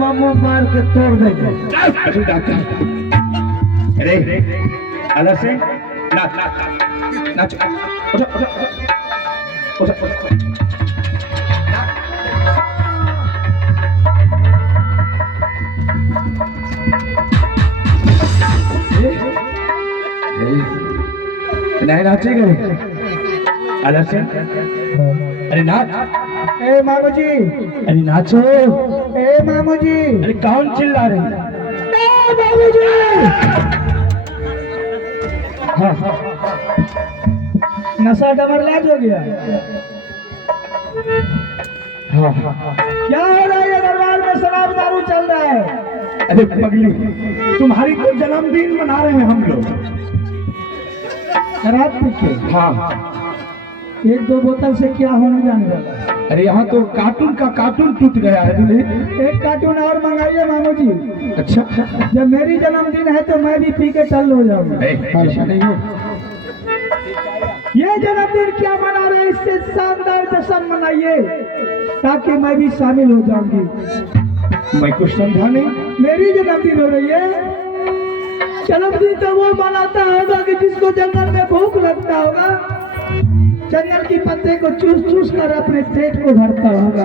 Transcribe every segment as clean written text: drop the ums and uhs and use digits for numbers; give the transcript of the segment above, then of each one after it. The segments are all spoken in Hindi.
मामू मार के तोड़ देंगे। अरे अलग से नाच नाच उठो उठो उठो नहीं नाचेगा अलग से। अरे नाच। ए मामू जी, अरे नाचो। ए मामू जी, अरे कौन चिल्ला रहे हैं? ए मामू जी। हाँ हाँ नशा डबरलाज हो गया। हाँ हाँ। क्या हो रहा है? दरबार में शराब दारू चल रहा है। अरे पगली, तुम्हारी तो जन्मदिन मना रहे हैं हम लोग। शराब पी के? हाँ। एक दो बोतल से क्या होने जाने वाला है? अरे यहाँ तो कार्टून का कार्टून टूट गया है दूल्हे। एक कार्टून और मंगाइए मामू जी। अच्छा जब मेरी जन्मदिन है तो मैं भी पी के टल्ल हो जाऊंगा। ऐसा नहीं हो। ये जन्मदिन क्या मना रहे हैं? इससे शानदार जश्न मनाइए ताकि मैं भी शामिल हो जाऊंगी। मैं कुछ समझा नहीं। मेरी जन्मदिन हो रही है। जन्मदिन तो वो मनाता होगा कि जिसको जंगल में भूख लगता होगा, जंगल की पत्ते को चूस चूस कर अपने पेट को भरता होगा।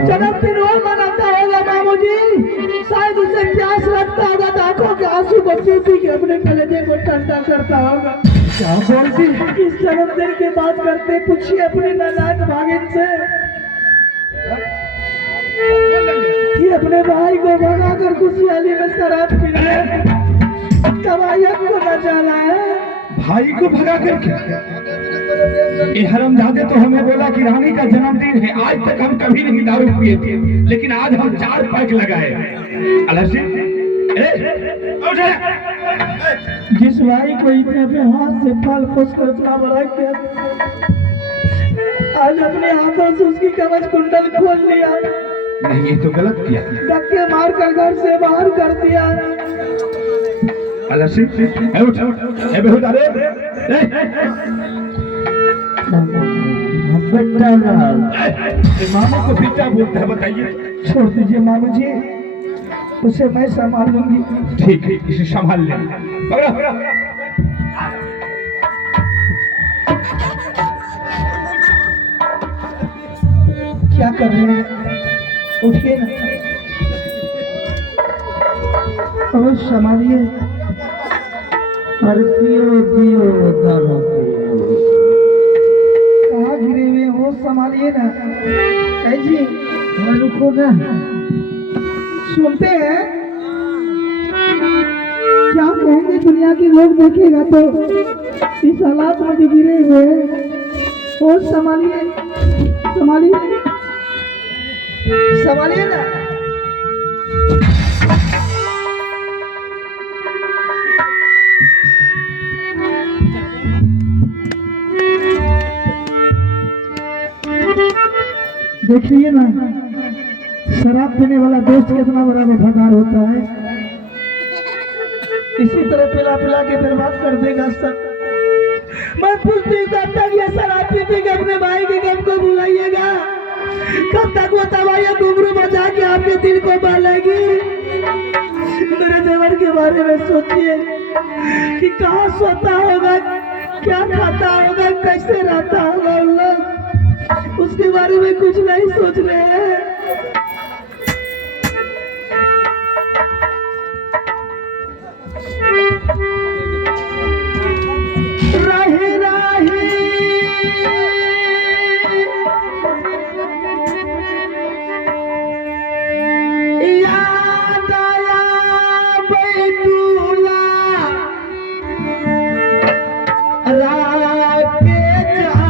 जन्मदिन वो मनाता होगा मामू जी, शायद उसे प्यास लगता होगा तो आंखों के आंसू को पी पी के अपने कलेजे को ठंडा करता होगा। क्या बोलती? इस जन्मदिन की बात करते पूछिए अपने नालायक भागिन से कि अपने भाई को भगाकर खुशहाली में शराब पी रहे कवायद को न जाना है। भाई को भगा करके? ये हरामजादे तो हमें बोला कि रानी का जन्मदिन है। आज तक हम कभी नहीं दारू पिए थे, लेकिन आज हम 4 पैक लगाए। अलग से जिस भाई को इतने अपने हाथ से पाल पोस कर इतना बड़ा किया, आज अपने हाथों से उसकी कवच कुंडल खोल लिया। नहीं, ये तो गलत किया। धक्के मार कर घर से बाहर कर दिया। अलग से मामा को बेटा बोलता है, बताइए। छोड़ दीजिए मामू जी, उसे मैं संभाल लूंगी। ठीक है, इसे संभाल ले। पकड़ा पकड़ा। क्या कर रहे हैं? उठिए ना और संभालिए। अरे पियो पियो दारू पियो। कहाँ गिरे हुए हो? संभालिए ना। जी रुको ना, सुनते हैं क्या कहेंगे दुनिया के लोग देखेगा तो इस हालात में जो गिरे हुए हैं। और संभालिए संभालिए संभालिए ना। देखिए ना, शराब पीने वाला दोस्त कितना बड़ा वफादार होता है। इसी तरह पिला पिला के बर्बाद कर देगा सब। मैं पूछती हूँ कब तक ये शराब पी पी के अपने भाई के गम को भुलाइएगा? कब तक वो तबाही घुंघरू बचा के आपके दिल को बालेगी? मेरे देवर के बारे में सोचिए कि कहाँ सोता होगा, क्या खाता होगा, कैसे रहता होगा। उन लोग उसके बारे में कुछ नहीं सोच रहे हैं। राही राही याद आया बैतूला राके जा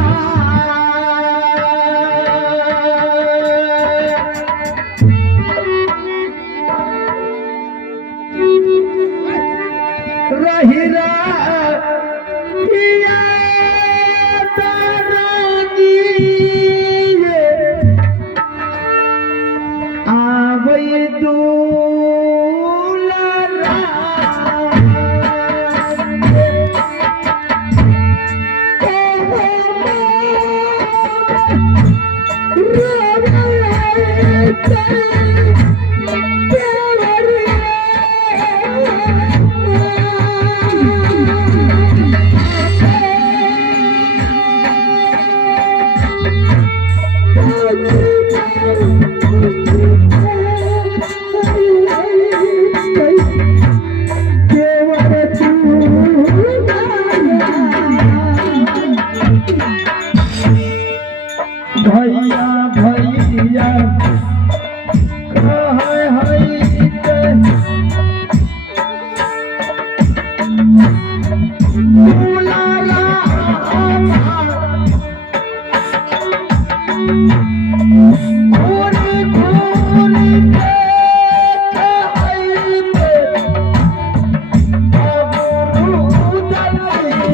भैया भैया कहे हईते दुलारा घूरी घूरी के हईते अबरू दलई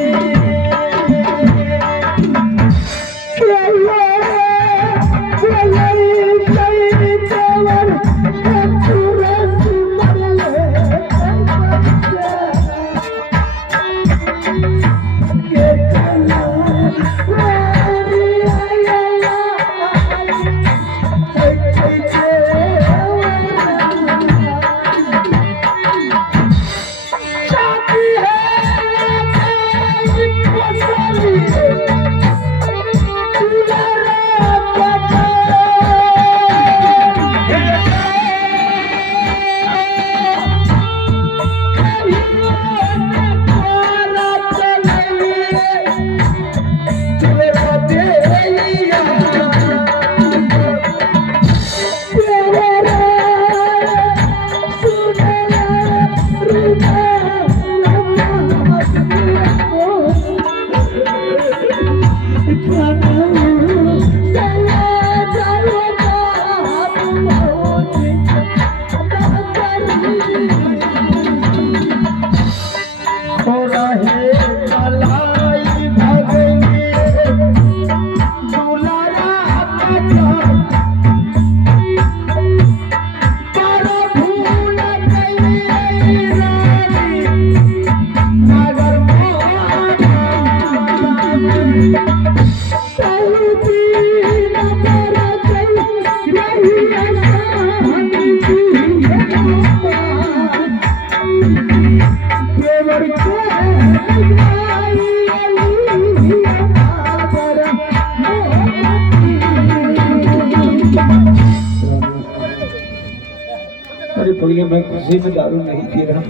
अरे भैया मैं खुशी में दारू नहीं पी रहा,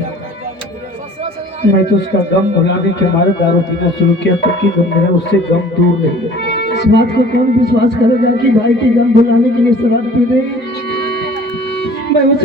मैं तो उसका गम भुलाने के मारे दारू पीना शुरू किया, तब की गम मेरा उससे गम दूर नहीं है। इस बात को कौन विश्वास करेगा कि भाई की गम भुलाने के लिए शराब पी रही? मैं उसी